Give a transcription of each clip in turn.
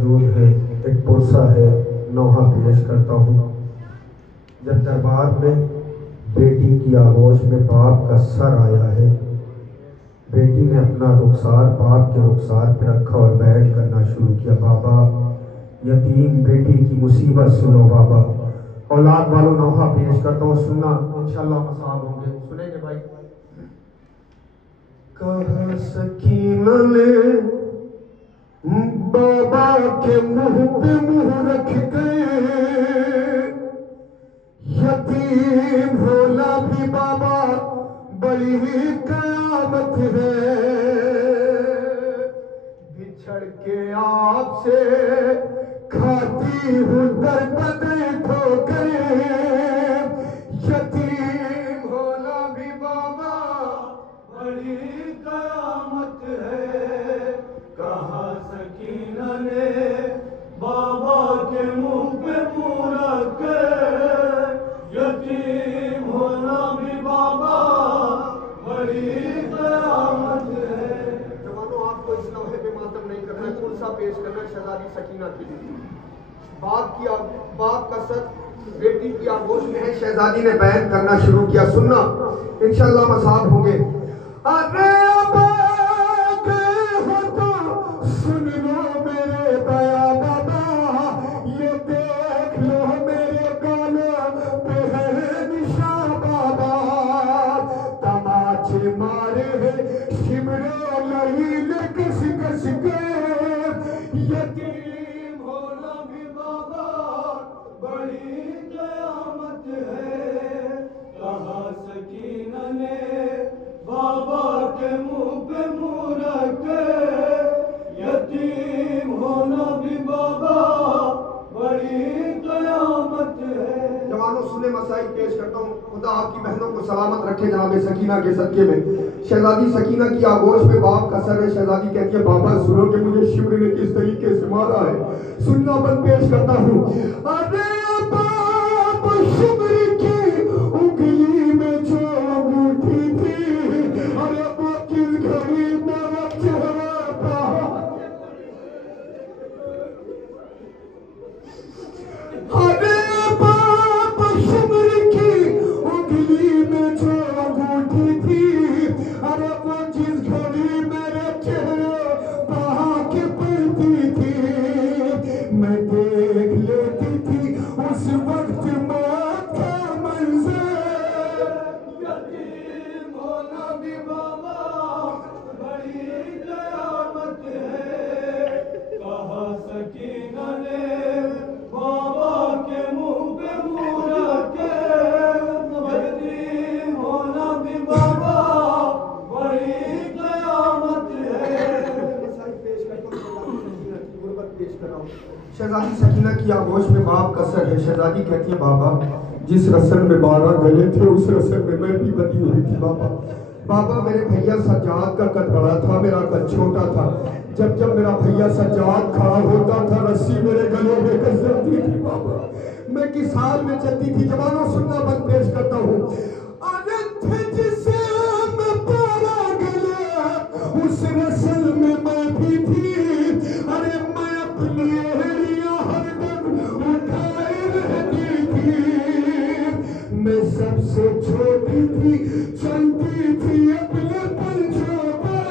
मौजूद है, एक पुरसा है, नौहा पेश करता हूँ। जब दरबार में बेटी की आगोश में बाप का सर आया है, बेटी ने अपना रुखसार बाप के रुखसार पर रखा और बैन करना शुरू किया। बाबा, यतीम बेटी की मुसीबत सुनो बाबा। औलाद वालों, नौहा पेश करता हूँ, सुनना इंशाल्लाह मसाब होंगे। सुनेंगे भाई। कहा सकीना ने बाबा के मुंह पे मुंह रख गए, यतीम होना भी बाबा बड़ी ही कयामत है। बिछड़ के आपसे खाती हूँ दर्द ठोकर, यतीम होना भी बाबा बड़ी कयामत है। कहा सकीना ने बाबा के मुंह पे मुंह रख के, यतीम होना भी बाबा बड़ी कयामत है। जवानों, आपको इस लम्हे पे मातम नहीं करना है, कुर्सा पेश करना शहजादी सकीना के लिए। बाप का सर बेटी की आगोश में है, शहजादी ने बयान करना शुरू किया। सुनना इंशाल्लाह मसाब होंगे। अरे सुन लो मेरे दया बाबा, ये देख लो मेरे गालों पे है निशान बाबा। तमाचे मारे हैं शिमरे लहील कस कस के, यतीम होना भी बाबा बड़ी कयामत है। कहा सकीना ने बाबा के मुंह पे मुंह रख के, यतीम होना भी बाबा बड़ी कयामत है। जवानों, सुने मसाइल पेश करता हूँ। खुदा आपकी बहनों को सलामत रखे जनाब सकीना के सदके में। शहजादी सकीना की आगोश में बाप का सर है। शहजादी कहती है, बाबा सुनो कि मुझे शिमरे ने किस तरीके से मारा है। सुनना बंद पेश करता हूँ। अरे बाप, शिमरे की उंगली में जो अंगूठी थी, अरे वो किस घड़ी मेरा चेहरा था। अरे बाप, शिमरे की उंगली में जो अंगूठी थी, अरे वो जिस घड़ी मेरे चेहरे बहा के पड़ती थी, मैं देख लेती थी उस वक्त मौत का मंजर। यतीम होना भी बाबा बड़ी कयामत है। कहा सकीना ने बाबा के मुंह पे मुंह रख के, यतीम होना भी बाबा बड़ी कयामत है। शहजादी सकीना की आगोश में बाप का सर है। शहजादी कहती है, बाबा जिस रस्म में 12 गले थे, उस रस्म में मैं भी बंधी हुई थी। बाबा मेरे भैया सज्जाद का कद बड़ा था, मेरा कद छोटा था। जब मेरा भैया सज्जाद खड़ा होता था, रस्सी मेरे गले में कस जाती थी। बाबा मैं किस हाल में चलती थी। जवानों, सुनना बंद पेश करता हूँ। अरे थे जिसे मैं 12 गले, उस रस्म में मैं भी थी। अरे मैं अपनी एहलिया हरदम उठाए रहती थी। मैं सबसे छोटी थी, चलती थी अपने पंजों पर।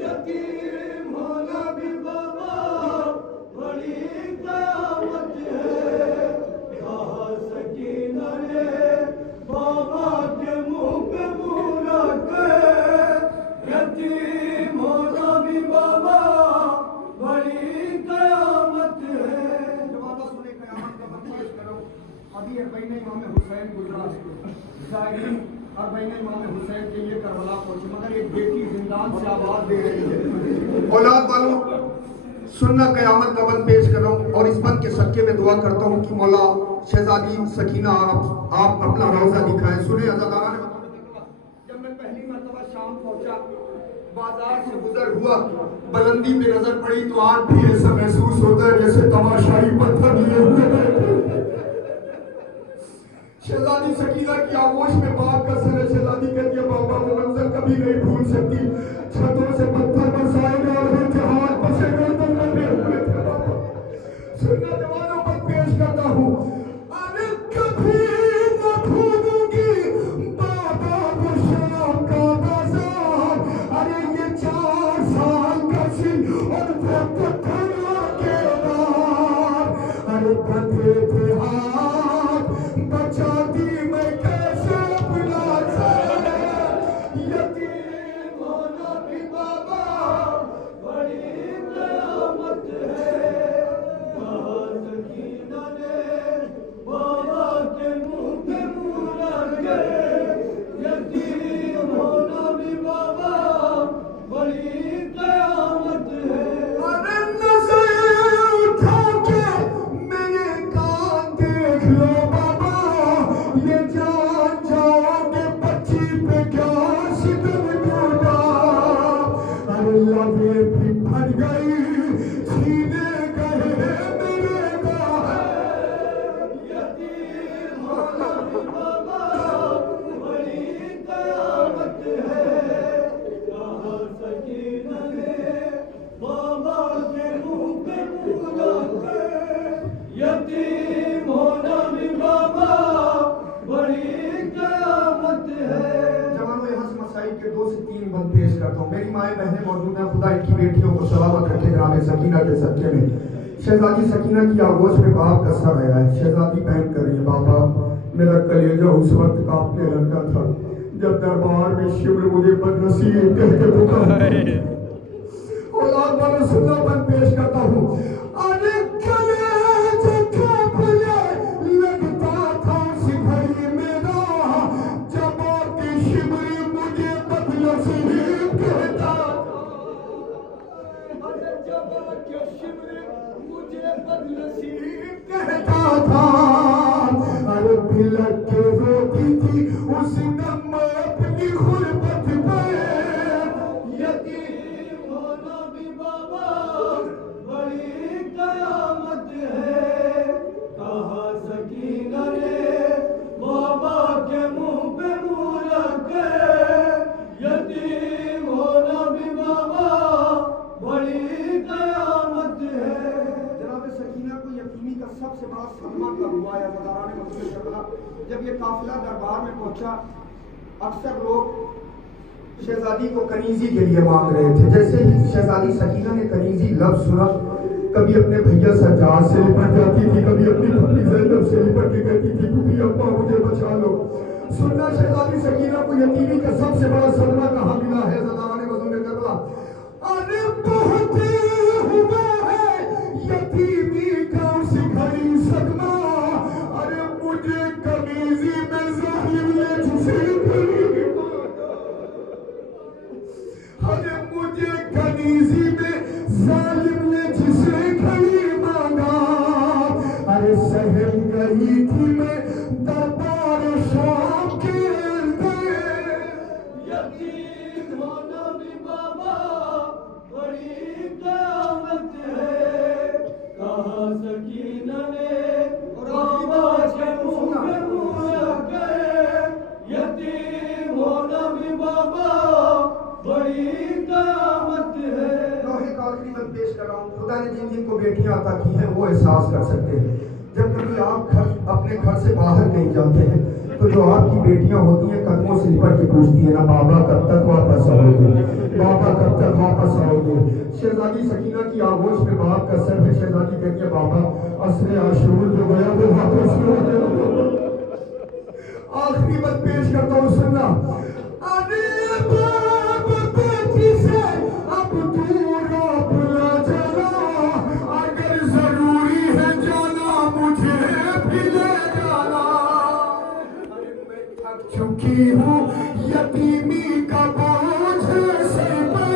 यतीम होना भी बाबा बड़ी कयामत है। कहा सकीना ने बाबा के मुंह पे मुंह रख के, यतीम होना भी बाबा बड़ी कयामत है। जवानों, सुने कयामत का बंद पेश करो। अभी अरबईन इमाम हुसैन गुजरा है। जाहिरीन अरबईन इमाम हुसैन के लिए करबला पहुंचे, मगर एक बेटी जिंदान से आवाज दे रही है। औलाद वालों, सुनना कयामत का बंद पेश कर रहा हूँ, और इस बंद के सदके में दुआ करता हूँ कि मौला शहजादी सकीना आप अपना रौजा दिखाएं। सुने अज़ादारान, जब मैं पहली मर्तबा शाम पहुंचा, बाजार से गुजर हुआ, बुलंदी पे नजर पड़ी तो आज भी ऐसा महसूस होता है जैसे तमाशाई पत्थर लिए हुए। शहजादी सकीना की आगोश में बाप का सर है। शहजादी कहती है, बाबा वो मंजर कभी नहीं भूल सकती। छतों से पत्थर बरसाए जा रहे थे, हाथ बसे गर्दन बंधे हुए थे। थे पत्थरों के वार, अरे बंधे थे हाथ बचाती मैं कैसे अपना सर, यतीम होना भी बाबा बड़ी कयामत है। कहा सकीना ने बाबा के मुंह पे मुंह लगे, यतीम होना भी बाबा बड़ी कयामत है। अरे नजर उठा के मेरे कान देख लो बाबा, ये जान जाओगे बच्ची पे क्या सितम टूटा, अरे लबे भी फट गई छीने गए मेरे गाल, यतीम होना भी बाबा बड़ी कयामत है। कहा सकीना ने बाबा के मुंह पे मुंह लगे, यतीम होना भी बाबा बड़ी कयामत है। जवानों, यहाँ से मसाइल के 2 से 3 बंद पेश करता हूँ। मेरी माएँ बहनें मौजूद हैं, खुदा इनकी बेटियों को सलामत रखे जनाब सकीना के सदके में। शहजादी सकीना की आगोश में बाप का सर आया है। शहजादी बहन कर रही है, बाबा मेरा कलेजा उस वक्त कांपने लगता था जब दरबार में शिवर मुझे बदनसीब कह के पुकारा। औलाद वालों सुनना बंद पेश करता हूँ। अरे कलेजा कांपने लगता था उस घड़ी मेरा, जब आपकी शिवर मुझे बदनसीब कहता था, अरे जब आपकी शिवर मुझे बदनसीब कहता था, अरे बिलक के रोती थी उस दम अपनी गुर्बत पे, यतीम होना भी बाबा बड़ी कयामत है। कहा सकीना ने बाबा के मुंह पे मुंह रखे, यतीम होना भी बाबा बड़ी कयामत है। जनाब सकीना को यतीमी का सबसे बड़ा सदमा कब हुआ है? ज़राने मसले चला जब ये काफिला दरबार में पहुंचा, अक्सर लोग शहजादी को कनीजी के लिए मांग रहे थे। जैसे ही शहजादी सकीना ने कनीजी लफ्ज सुना, कभी अपने भैया सज्जाद से लिपट जाती थी, कभी अपनी पत्नी ज़ैनब से लिपट के कहती थी कि अब्बा मुझे बचा लो। सुनना शहजादी सकीना को यतीमी का सबसे बड़ा सदमा कहाँ मिला है? ज़राने मसले चला, अरे बहुत हुआ है यतीमी का उस घड़ी सदमा, अरे मुझे कनीजी में जालिम ने जिसे खड़ी, अरे मुझे कनीजी में जालिम ने जिसे खड़ी मांगा, अरे सहम गई थी मैं दरबार शाम के अंदर, यतीम होना भी बाबा बड़ी कयामत है। कहा सकीना ने बाबा के मुंह पे मुंह लगे, यतीम होना भी बाबा बड़ी कयामत है। लोहे का आखिरी मैं पेश कर रहा हूँ। खुदा ने जिन जिन को बेटियां अता की हैं वो एहसास कर सकते हैं। जब कभी आप अपने घर से बाहर नहीं जाते हैं तो जो आपकी बेटियां होती हैं कदमों से लिपट के पूछती है ना, बाबा कब तक वापस आओगे, बाबा कब तक वापस आओगे। शहजादी सकीना की आगोश में बाप का सर है। शहजादी कहती है बाबा असरे आशूर जो गया वो वापस आखिरी बात पेश करता हूँ, सुनना। अरे बाप बेटी से अब दूर अपना चला, अगर जरूरी है जाना मुझे भी ले जाना, अरे मैं थक चुकी हूँ यतीमी का बोझ सिर पे,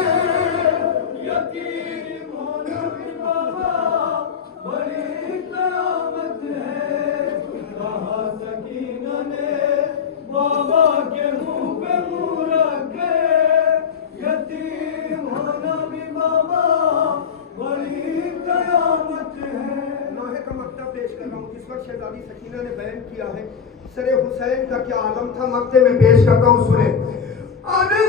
यतीम होना भी बाबा बड़ी कयामत है। कहा सकीना ने बाबा के मुंह पे मुंह रखे, यतीम होना भी बाबा बड़ी कयामत है। लोहे का मक्ता पेश कर रहा हूँ। जिस वक्त शहजादी सकीना ने बयान किया है सरे हुसैन का क्या आलम था, मक्ते में पेश करता हूँ, सुने। अरे